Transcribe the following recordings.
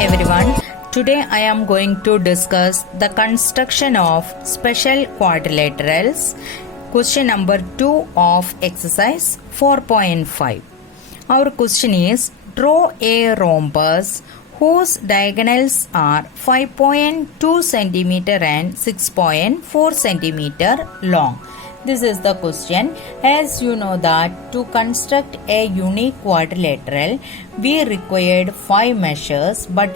everyone. Today I am going to discuss the construction of special quadrilaterals. Question number 2 of exercise 4.5. Our question is, draw a rhombus whose diagonals are 5.2 cm and 6.4 cm long. This is the question. As you know that to construct a unique quadrilateral, we required 5 measures, but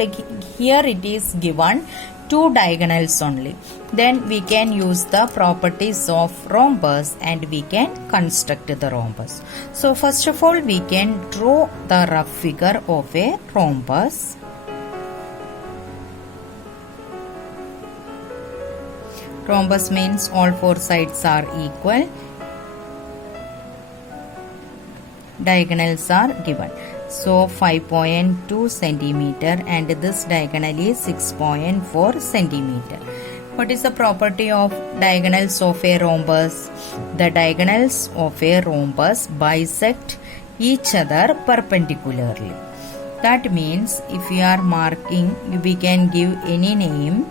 here it is given 2 diagonals only. Then we can use the properties of rhombus and we can construct the rhombus. So first of all, we can draw the rough figure of a rhombus. Rhombus means all 4 sides are equal. Diagonals are given. So 5.2 centimeter and this diagonal is 6.4 centimeter. What is the property of diagonals of a rhombus? The diagonals of a rhombus bisect each other perpendicularly. That means if we are marking, we can give any name.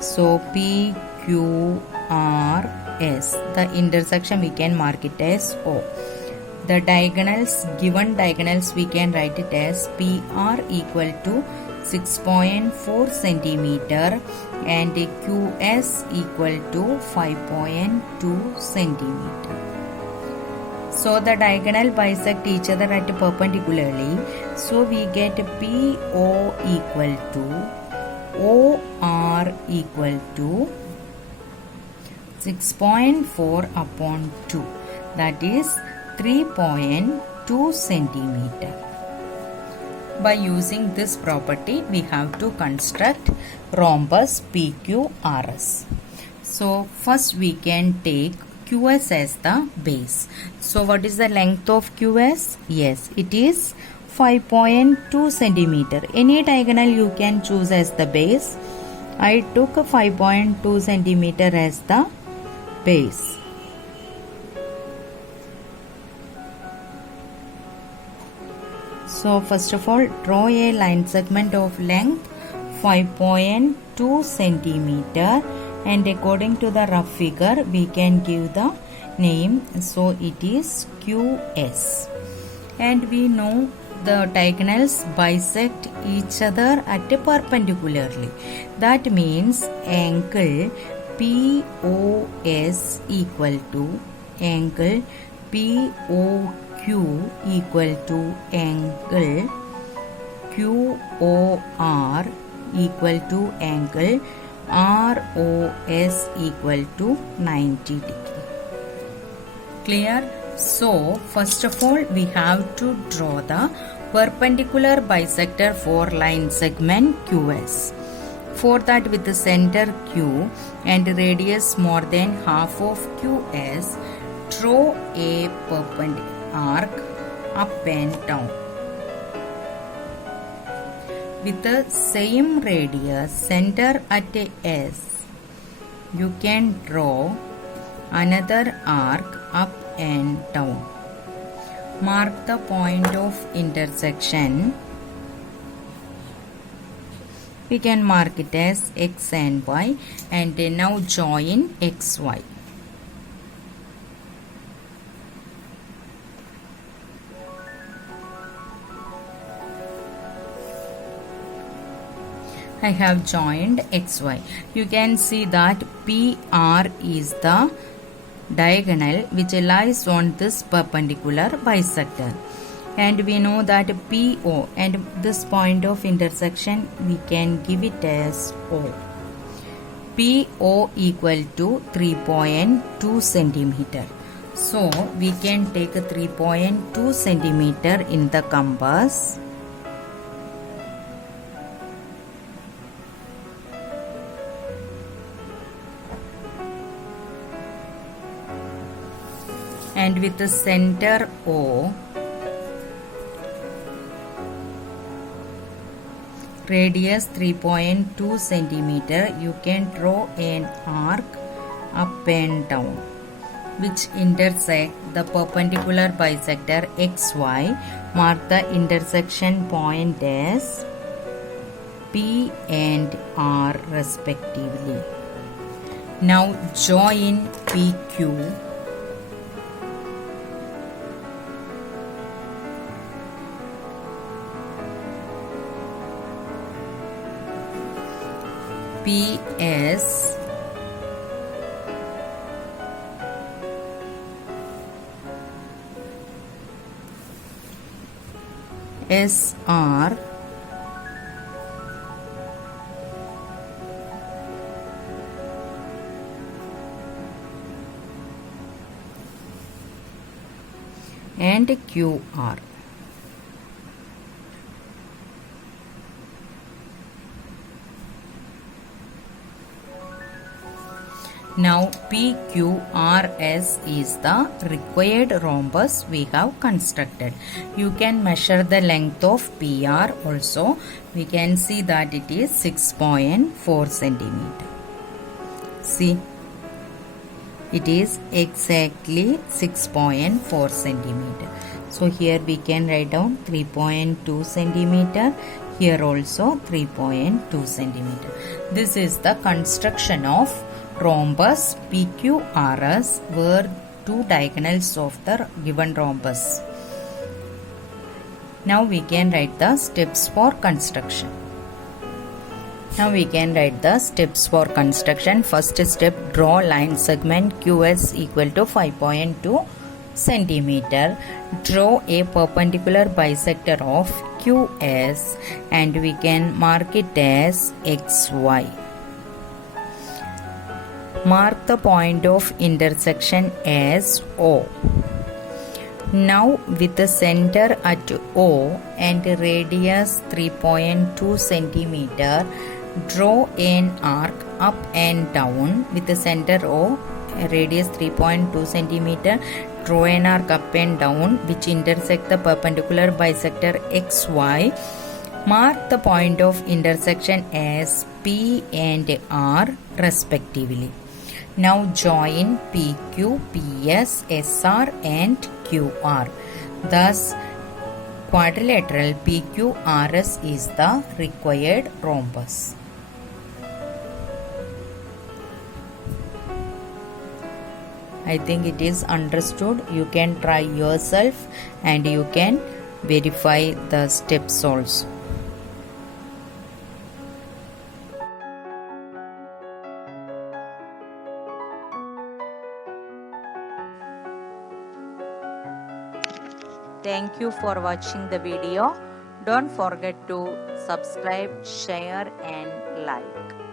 So P, Q, R, S. The intersection we can mark it as O. The diagonals, given diagonals we can write it as PR equal to 6.4 centimeter and QS equal to 5.2 centimeter. So the diagonal bisect each other at perpendicularly. So we get PO equal to OR equal to 6.4 upon 2, that is 3.2 centimeter. By using this property, we have to construct rhombus PQRS. So first we can take QS as the base. So what is the length of QS? Yes, it is 5.2 centimeter. Any diagonal you can choose as the base. I took 5.2 centimeter as the base. So first of all, draw a line segment of length 5.2 centimeter and according to the rough figure we can give the name. So it is QS. And we know the diagonals bisect each other at a perpendicularly. That means angle POS equal to angle POQ equal to angle QOR equal to angle ROS equal to 90 degree. Clear? So first of all we have to draw the perpendicular bisector for line segment QS. For that, with the center Q and radius more than half of QS, draw a perpendicular arc up and down. With the same radius center at S, you can draw another arc up and down. Mark the point of intersection. We can mark it as X and Y and now join XY. I have joined XY. You can see that PR is the diagonal which lies on this perpendicular bisector. And we know that PO and this point of intersection we can give it as O. PO equal to 3.2 centimeter. So we can take 3.2 centimeter in the compass. And with the center O, radius 3.2 centimeter, you can draw an arc up and down which intersect the perpendicular bisector XY. Mark the intersection point as P and R respectively. Now join PQ PS SR and QR. Now PQRS is the required rhombus we have constructed. You can measure the length of PR also. We can see that it is 6.4 centimeter. See, it is exactly 6.4 centimeter. So here we can write down 3.2 centimeter. Here also 3.2 centimeter. This is the construction of rhombus PQRS, where two diagonals of the given rhombus. Now we can write the steps for construction. First step, draw line segment QS equal to 5.2 centimeter. Draw a perpendicular bisector of QS and we can mark it as XY. Mark the point of intersection as O. Now with the center at O and radius 3.2 centimeter, draw an arc up and down with the center O, radius 3.2 centimeter. Draw an arc up and down which intersect the perpendicular bisector XY. Mark the point of intersection as P and R respectively. Now join PQ, PS, SR and QR. Thus, quadrilateral PQRS is the required rhombus. I think it is understood. You can try yourself and you can verify the steps also. Thank you for watching the video. Don't forget to subscribe, share and like.